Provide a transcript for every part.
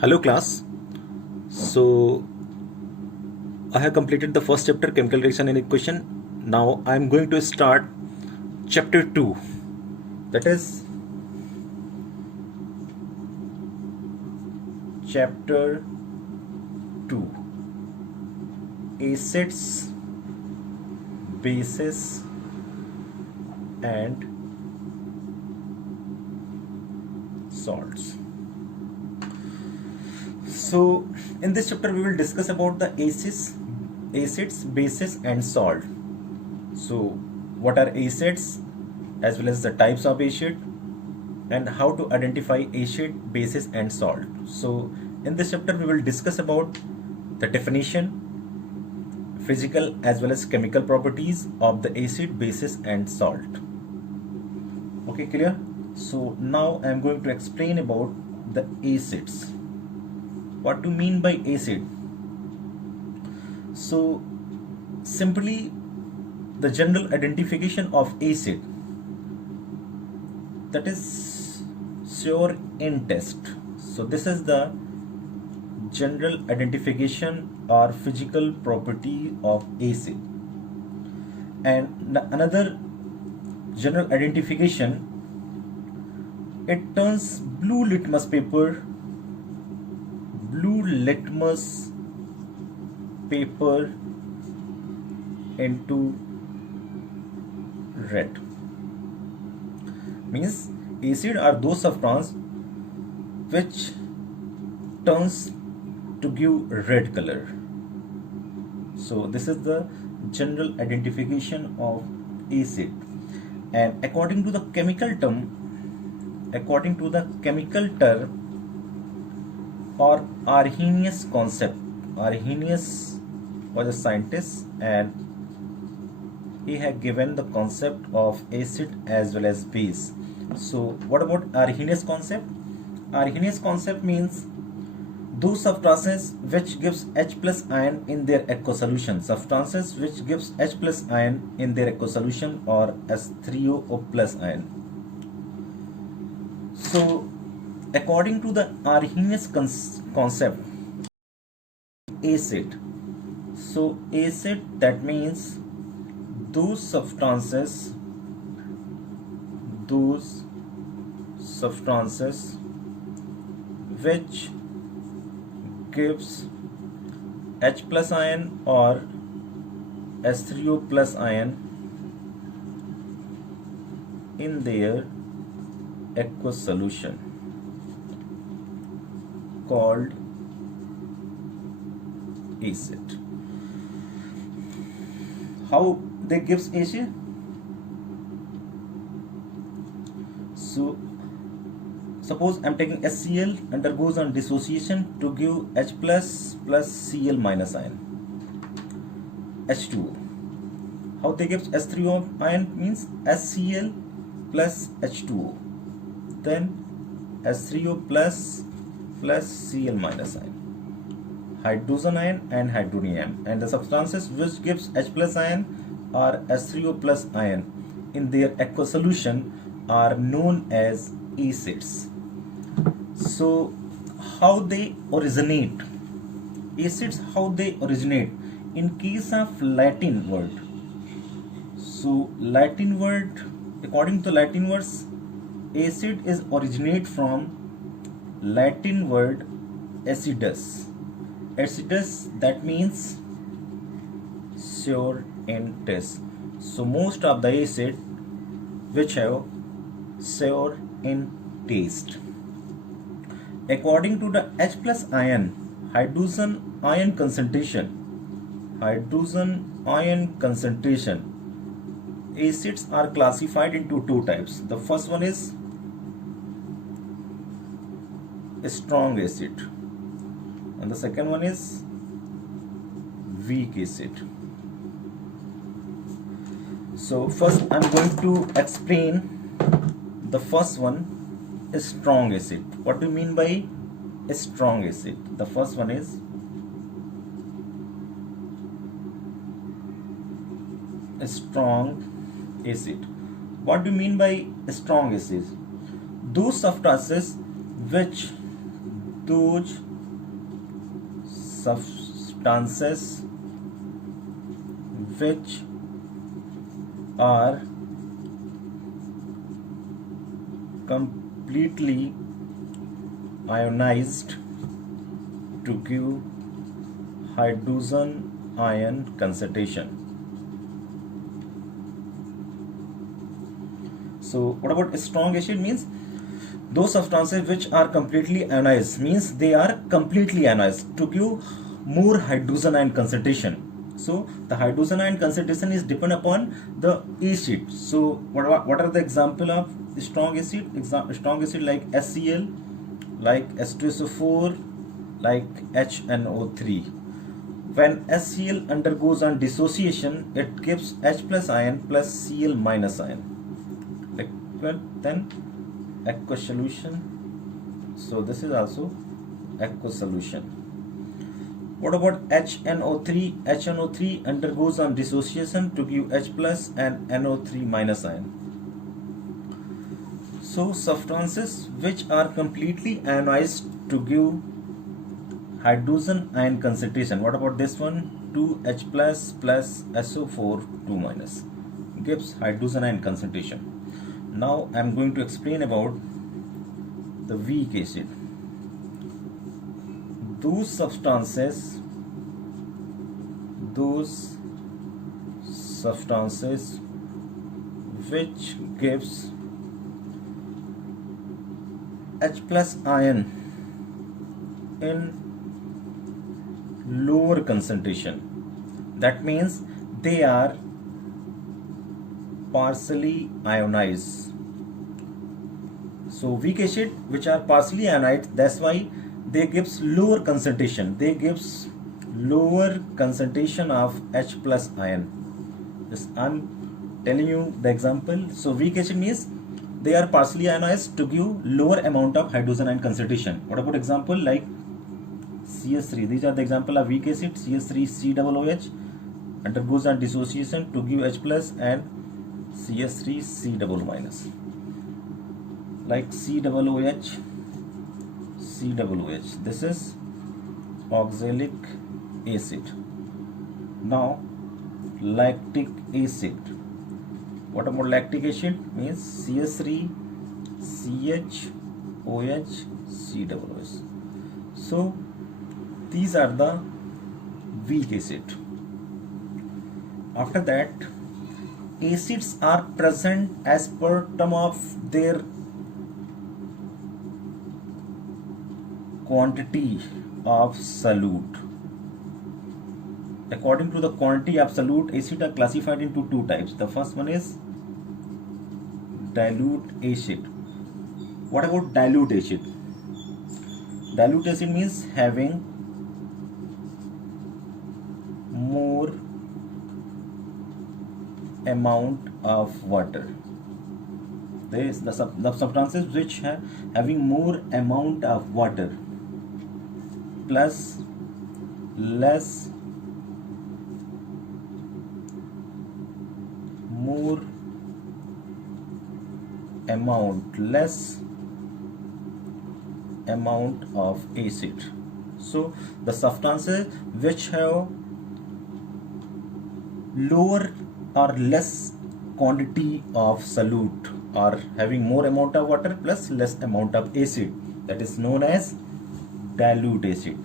Hello class. So I have completed the first chapter, chemical reaction and equation. Now I am going to start chapter 2, that is chapter 2, acids, bases and salts. So in this chapter we will discuss about the acids, bases and salt. So what are acids as well as the types of acid and how to identify acid, bases and salt. So in this chapter we will discuss about the definition, physical as well as chemical properties of the acid, bases and salt. Okay, clear? So now I am going to explain about the acids. What do you mean by acid? So simply the general identification of acid, that is sure in test. So this is the general identification or physical property of acid. And another general identification, it turns blue litmus paper into red. Means acid are those substances which turns to give red color. So this is the general identification of acid. And according to the chemical term or Arrhenius concept, Arrhenius was a scientist and he had given the concept of acid as well as base. So what about Arrhenius concept? Arrhenius concept means those substances which gives H plus ion in their aqueous solution, substances which gives H plus ion in their aqueous solution or H3O plus ion. So according to the Arrhenius concept, acid, so acid, that means those substances which gives H plus ion or H3O plus ion in their aqueous solution called acid. How they gives acid? So suppose I am taking HCl, undergoes on dissociation to give H plus Cl minus ion, H2O. How they gives H3O ion means HCl plus H2O, then H3O plus Cl minus ion, hydrogen ion and hydronium ion, and the substances which gives H plus ion or H3O plus ion in their aqueous solution are known as acids. So how they originate? Acids, how they originate? In case of Latin word, so Latin word, according to Latin words, acid is originate from Latin word acidus. Acidus, that means sour in taste. So most of the acid which have sour in taste. According to the H plus ion, hydrogen ion concentration, acids are classified into two types. The first one is strong acid and the second one is weak acid. So first I'm going to explain the first one, is strong acid. What do you mean by a strong acid? The first one is a strong acid. What do you mean by strong acid? Those substances which those substances which are completely ionized to give hydrogen ion concentration. So what about strong acid? Means those substances which are completely ionized, means they are completely ionized to give more hydrogen ion concentration. So the hydrogen ion concentration is depend upon the acid. So what are the example of strong acid? Strong acid like HCl, like H2SO4, like HNO3. When HCl undergoes on dissociation, it gives H plus ion plus Cl minus ion. Then aqueous solution. So this is also aqueous solution. What about HNO3? HNO3 undergoes on dissociation to give H plus and NO3 minus ion. So substances which are completely ionized to give hydrogen ion concentration. What about this one? 2H plus plus SO4 2 minus gives hydrogen ion concentration. Now I am going to explain about the weak acid. Those substances which gives H plus ion in lower concentration, that means they are partially ionized. So weak acid which are partially ionized, that's why they gives lower concentration. They gives lower concentration of H plus ion. Just I'm telling you the example. So weak acid means they are partially ionized to give lower amount of hydrogen ion concentration. What about example like CS3? These are the example of weak acid. CS3COOH undergoes on dissociation to give H plus and CS3C double minus. Like COOH, COOH. This is oxalic acid. Now lactic acid. What about lactic acid? Means CS3CHOH, COOH. So these are the weak acid. After that, acids are present as per term of their quantity of solute. According to the quantity of solute, acids are classified into two types. The first one is dilute acid. What about dilute acid? Dilute acid means having more amount of water. There is the substances which have having more amount of water plus less more amount less amount of acid. So the substances which have lower or less quantity of solute or having more amount of water plus less amount of acid, that is known as dilute acid.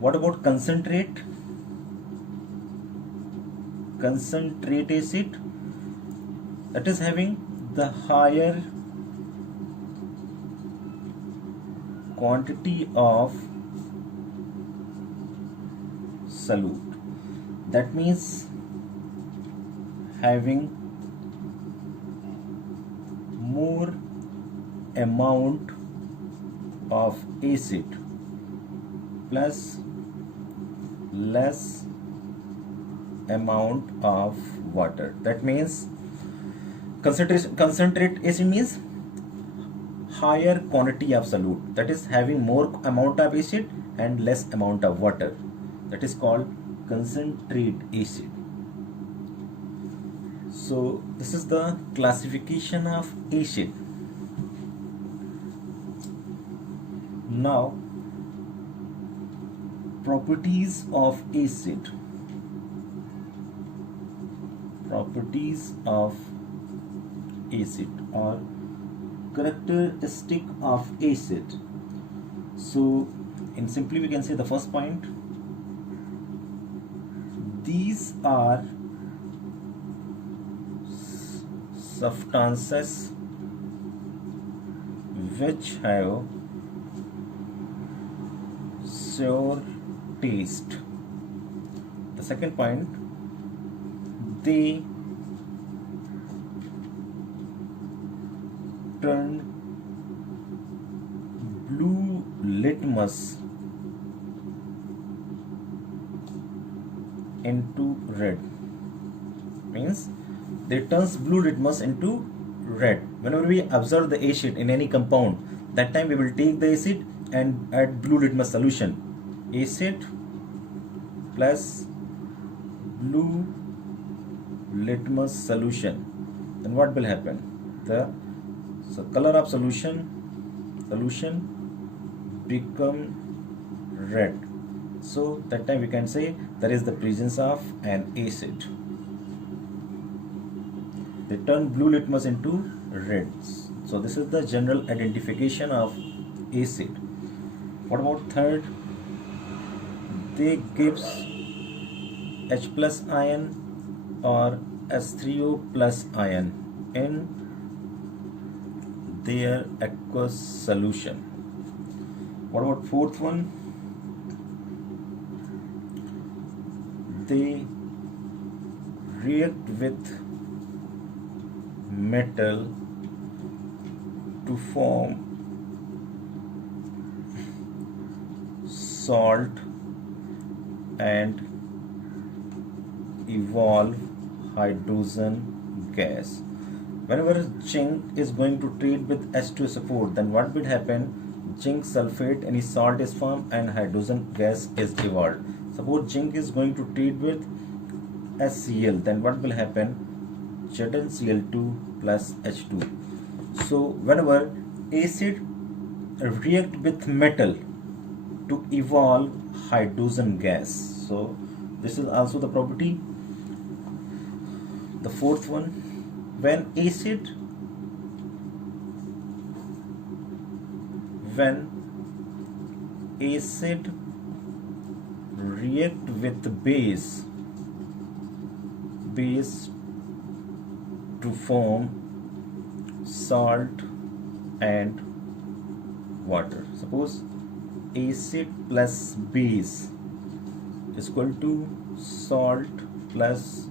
What about concentrate? Concentrate acid, that is having the higher quantity of solute, that means having more amount of acid plus less amount of water. That means concentrate acid means higher quantity of solute, that is having more amount of acid and less amount of water, that is called concentrate acid. So this is the classification of acid. Now properties of acid. Properties of acid or characteristic of acid. So in simply we can say the first point, these are substances which have sour taste. The second point, they turn blue litmus into red. Means they turns blue litmus into red. Whenever we observe the acid in any compound, that time we will take the acid and add blue litmus solution. Acid plus blue litmus solution, then what will happen? The color of solution become red. So that time we can say there is the presence of an acid. They turn blue litmus into red. So this is the general identification of acid. What about third? They gives H plus ion or H3O plus ion in their aqueous solution. What about fourth one? They react with metal to form salt and evolve hydrogen gas. Whenever zinc is going to treat with H2SO4, then what will happen? Zinc sulfate, any salt is formed and hydrogen gas is evolved. Suppose zinc is going to treat with HCl, then what will happen? ZnCl2 plus H2. So whenever acid react with metal to evolve hydrogen gas, so this is also the property. The fourth one, when acid react with base to form salt and water. Suppose acid plus base is equal to salt plus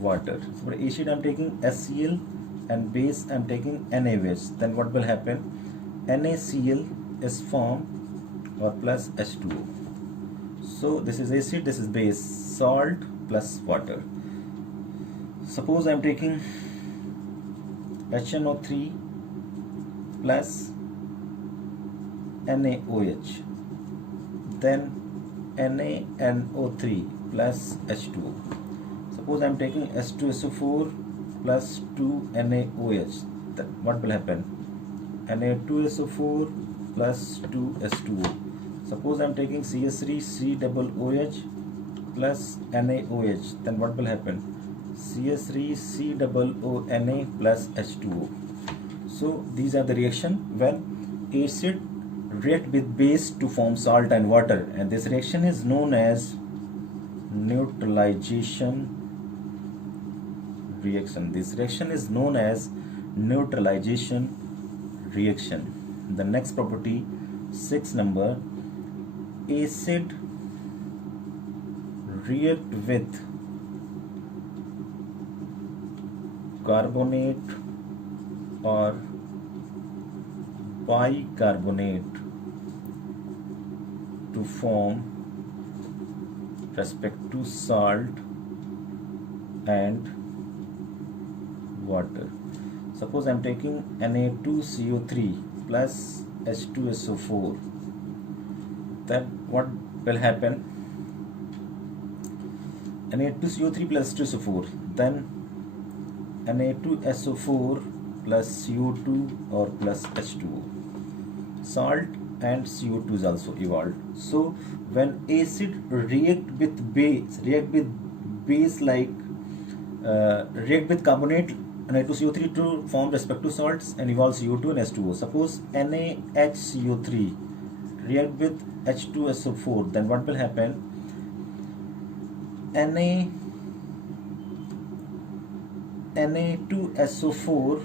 water. So for acid I am taking HCl and base I am taking NaOH. Then what will happen? NaCl is formed or plus H2O. So this is acid, this is base, salt plus water. Suppose I am taking HNO3 plus NaOH, then NaNO3 plus H2O. Suppose I am taking H2SO4 plus 2NaOH, then what will happen? Na2SO4 plus 2H2O. Suppose I am taking CS3COOH plus NaOH, then what will happen? CS3COONA plus H2O. So these are the reaction when acid react with base to form salt and water, and this reaction is known as neutralization reaction. This reaction is known as neutralization reaction. The next property, 6 number, acid react with carbonate or bicarbonate to form respect to salt and water. Suppose I am taking Na2CO3 plus H2SO4, then what will happen? Na2CO3 plus H2SO4, then Na2SO4 plus CO2 or plus H2O. Salt and CO2 is also evolved. So when acid react with base like react with carbonate Na2CO3 to form respective salts and evolve CO2 and H2O. Suppose NaHCO3 react with H2SO4, then what will happen? Na2SO4